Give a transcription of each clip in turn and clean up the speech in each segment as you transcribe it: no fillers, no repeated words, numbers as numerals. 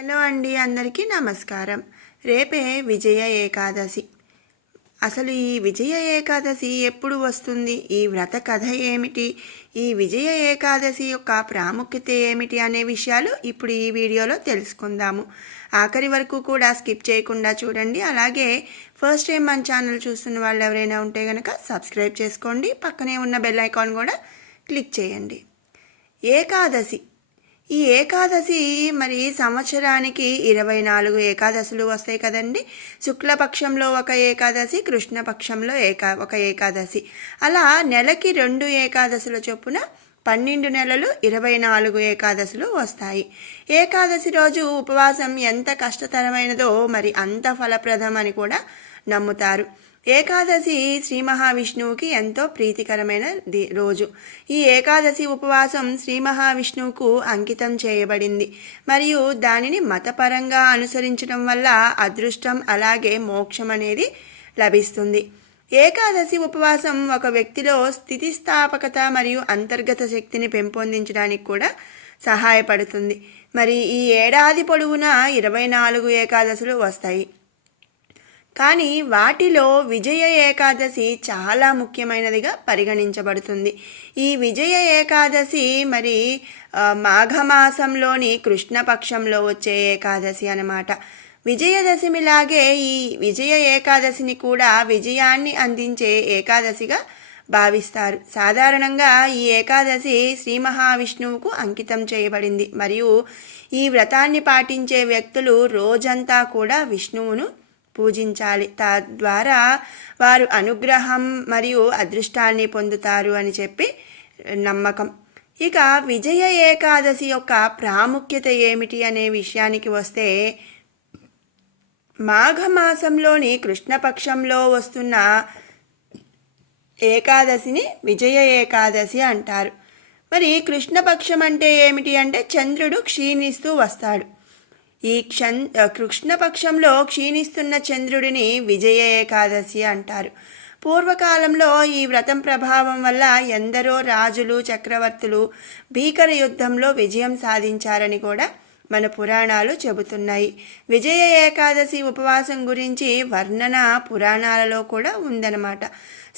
Hello అండి, అందరికీ నమస్కారం. రేపే విజయ ఏకాదశి. అసలు ఈ విజయ ఏకాదశి ఎప్పుడు వస్తుంది, ఈ వ్రత కథ ఏమిటి, ఈ విజయ ఏకాదశి యొక్క ప్రాముఖ్యత ఏమిటి అనే విషయాలు ఇప్పుడు ఈ వీడియోలో తెలుసుకుందాము. ఆఖరి వరకు కూడా స్కిప్ చేయకుండా చూడండి. అలాగే ఫస్ట్ టైం మన ఛానల్ చూస్తున్న వాళ్ళు ఎవరైనా ఉంటే కనుక సబ్స్క్రైబ్ చేసుకోండి. పక్కనే ఉన్న బెల్ ఐకాన్ కూడా క్లిక్ చేయండి. ఏకాదశి. ఈ ఏకాదశి మరి సంవత్సరానికి 24 ఏకాదశులు వస్తాయి కదండి. శుక్లపక్షంలో ఒక ఏకాదశి, కృష్ణపక్షంలో ఒక ఏకాదశి, అలా నెలకి 2 ఏకాదశుల చొప్పున 12 నెలలు 24 ఏకాదశులు వస్తాయి. ఏకాదశి రోజు ఉపవాసం ఎంత కష్టతరమైనదో మరి అంత ఫలప్రదం అని కూడా నమ్ముతారు. ఏకాదశి శ్రీ మహావిష్ణువుకి ఎంతో ప్రీతికరమైన రోజు. ఈ ఏకాదశి ఉపవాసం శ్రీ మహావిష్ణువుకు అంకితం చేయబడింది. మరియు దానిని మతపరంగా అనుసరించడం వల్ల అదృష్టం అలాగే మోక్షం అనేది లభిస్తుంది. ఏకాదశి ఉపవాసం ఒక వ్యక్తిలో స్థితిస్థాపకత మరియు అంతర్గత శక్తిని పెంపొందించడానికి కూడా సహాయపడుతుంది. మరి ఈ ఏడాది పొడవునా 24 ఏకాదశులు వస్తాయి. కానీ వాటిలో విజయ ఏకాదశి చాలా ముఖ్యమైనదిగా పరిగణించబడుతుంది. ఈ విజయ ఏకాదశి మరి మాఘమాసంలోని కృష్ణపక్షంలో వచ్చే ఏకాదశి అన్నమాట. విజయదశమిలాగే ఈ విజయ ఏకాదశిని కూడా విజయాన్ని అందించే ఏకాదశిగా భావిస్తారు. సాధారణంగా ఈ ఏకాదశి శ్రీ మహావిష్ణువుకు అంకితం చేయబడింది. మరియు ఈ వ్రతాన్ని పాటించే వ్యక్తులు రోజంతా కూడా విష్ణువును పూజించాలి. తద్వారా వారు అనుగ్రహం మరియు అదృష్టాన్ని పొందుతారు అని చెప్పి నమ్మకం. ఇక విజయ ఏకాదశి యొక్క ప్రాముఖ్యత ఏమిటి అనే విషయానికి వస్తే, మాఘమాసంలోని కృష్ణపక్షంలో వస్తున్న ఏకాదశిని విజయ ఏకాదశి అంటారు. మరి కృష్ణపక్షం అంటే ఏమిటి అంటే చంద్రుడు క్షీణిస్తూ వస్తాడు. ఈ కృష్ణపక్షంలో క్షీణిస్తున్న చంద్రుడిని విజయ ఏకాదశి అంటారు. పూర్వకాలంలో ఈ వ్రతం ప్రభావం వల్ల ఎందరో రాజులు, చక్రవర్తులు భీకర యుద్ధంలో విజయం సాధించారని కూడా మన పురాణాలు చెబుతున్నాయి. విజయ ఏకాదశి ఉపవాసం గురించి వర్ణన పురాణాలలో కూడా ఉందన్నమాట.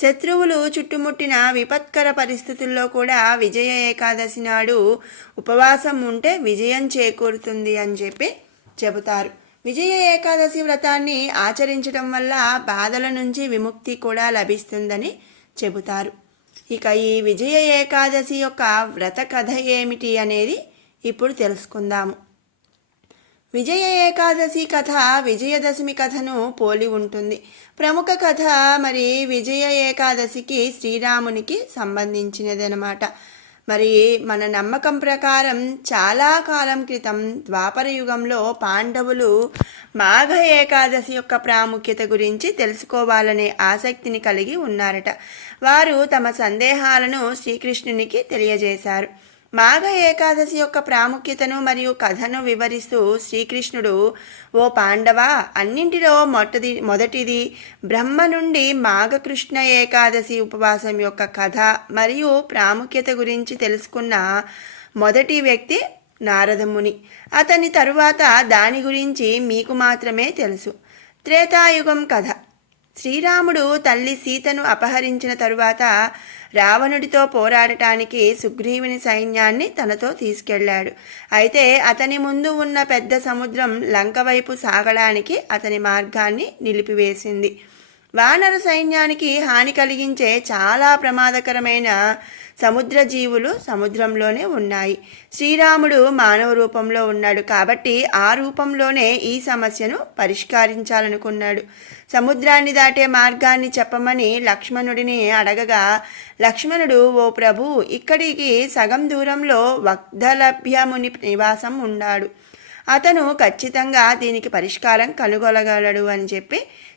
శత్రువులు చుట్టుముట్టిన విపత్కర పరిస్థితుల్లో కూడా విజయ ఏకాదశి నాడు ఉపవాసం ఉంటే విజయం చేకూరుతుంది అని చెప్పి చెబుతారు. విజయ ఏకాదశి వ్రతాన్ని ఆచరించడం వల్ల బాధల నుంచి విముక్తి కూడా లభిస్తుందని చెబుతారు. ఇక ఈ విజయ ఏకాదశి యొక్క వ్రత కథ ఏమిటి అనేది ఇప్పుడు తెలుసుకుందాము. విజయ ఏకాదశి కథ విజయదశమి కథను పోలి ఉంటుంది. ప్రముఖ కథ మరి విజయ ఏకాదశికి శ్రీరామునికి సంబంధించినదనమాట. మరి మన నమ్మకం ప్రకారం చాలా కాలం క్రితం ద్వాపర యుగంలో పాండవులు మాఘ ఏకాదశి యొక్క ప్రాముఖ్యత గురించి తెలుసుకోవాలనే ఆసక్తిని కలిగి ఉన్నారట. వారు తమ సందేహాలను శ్రీకృష్ణునికి తెలియజేశారు. మాఘ ఏకాదశి యొక్క ప్రాముఖ్యతను మరియు కథను వివరిస్తూ శ్రీకృష్ణుడు, ఓ పాండవ, అన్నింటిలో మొదటిది బ్రహ్మ నుండి మాఘకృష్ణ ఏకాదశి ఉపవాసం యొక్క కథ మరియు ప్రాముఖ్యత గురించి తెలుసుకున్న మొదటి వ్యక్తి నారదముని. అతని తరువాత దాని గురించి మీకు మాత్రమే తెలుసు. త్రేతాయుగం కథ. శ్రీరాముడు తల్లి సీతను అపహరించిన తరువాత రావణుడితో పోరాడటానికి సుగ్రీవుని సైన్యాన్ని తనతో తీసుకెళ్లాడు. అయితే అతని ముందు ఉన్న పెద్ద సముద్రం లంక వైపు సాగడానికి అతని మార్గాన్ని నిలిపివేసింది. వానర సైన్యానికి హాని కలిగించే చాలా ప్రమాదకరమైన సముద్ర జీవులు సముద్రంలోనే ఉన్నాయి. శ్రీరాముడు మానవ రూపంలో ఉన్నాడు కాబట్టి ఆ రూపంలోనే ఈ సమస్యను పరిష్కరించాలనుకున్నాడు. సముద్రాన్ని దాటే మార్గాన్ని చెప్పమని లక్ష్మణుడిని అడగగా, లక్ష్మణుడు, ఓ ప్రభు, ఇక్కడికి సగం దూరంలో వగ్ధలభ్యముని నివాసం ఉన్నాడు. అతను ఖచ్చితంగా దీనికి పరిష్కారం కనుగొనగలడు అని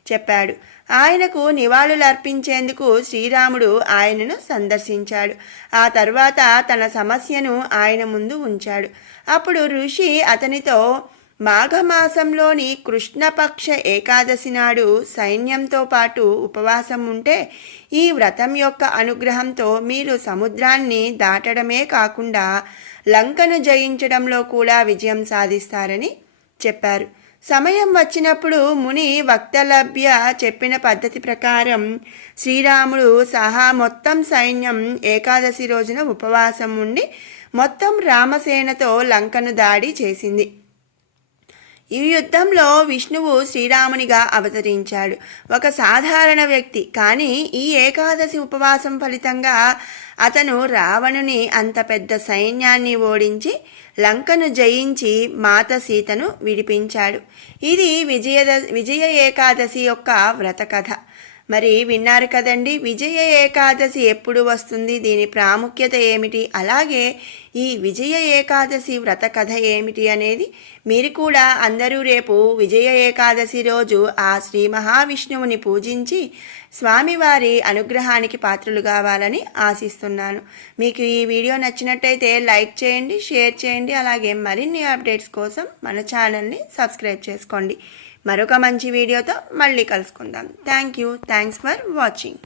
చెప్పాడు. ఆయనకు నివాళులు అర్పించేందుకు శ్రీరాముడు ఆయనను సందర్శించాడు. ఆ తర్వాత తన సమస్యను ఆయన ముందు ఉంచాడు. అప్పుడు ఋషి అతనితో, మాఘమాసంలోని కృష్ణపక్ష ఏకాదశి నాడు సైన్యంతో పాటు ఉపవాసం ఉంటే ఈ వ్రతం యొక్క అనుగ్రహంతో మీరు సముద్రాన్ని దాటడమే కాకుండా లంకను జయించడంలో కూడా విజయం సాధిస్తారని చెప్పారు. సమయం వచ్చినప్పుడు ముని వక్తలభ్య చెప్పిన పద్ధతి ప్రకారం శ్రీరాముడు సహా మొత్తం సైన్యం ఏకాదశి రోజున ఉపవాసం ఉండి మొత్తం రామసేనతో లంకను దాడి చేసింది. ఈ యుద్ధంలో విష్ణువు శ్రీరామునిగా అవతరించాడు. ఒక సాధారణ వ్యక్తి, కానీ ఈ ఏకాదశి ఉపవాసం ఫలితంగా అతను రావణుని అంత పెద్ద సైన్యాన్ని ఓడించి లంకను జయించి మాత సీతను విడిపించాడు. ఇది విజయ ఏకాదశి యొక్క వ్రత కథ. మరి విన్నారు కదండి, విజయ ఏకాదశి ఎప్పుడు వస్తుంది, దీని ప్రాముఖ్యత ఏమిటి, అలాగే ఈ విజయ ఏకాదశి వ్రత కథ ఏమిటి అనేది మీరు కూడా అందరూ రేపు విజయ ఏకాదశి రోజు ఆ శ్రీ మహావిష్ణువుని పూజించి స్వామివారి అనుగ్రహానికి పాత్రలు కావాలని ఆశిస్తున్నాను. మీకు ఈ వీడియో నచ్చినట్టయితే లైక్ చేయండి, షేర్ చేయండి, అలాగే మరిన్ని అప్డేట్స్ కోసం మన ఛానల్ని సబ్స్క్రైబ్ చేసుకోండి. మరొక మంచి వీడియోతో మళ్ళీ కలుసుకుందాం. Thanks for watching.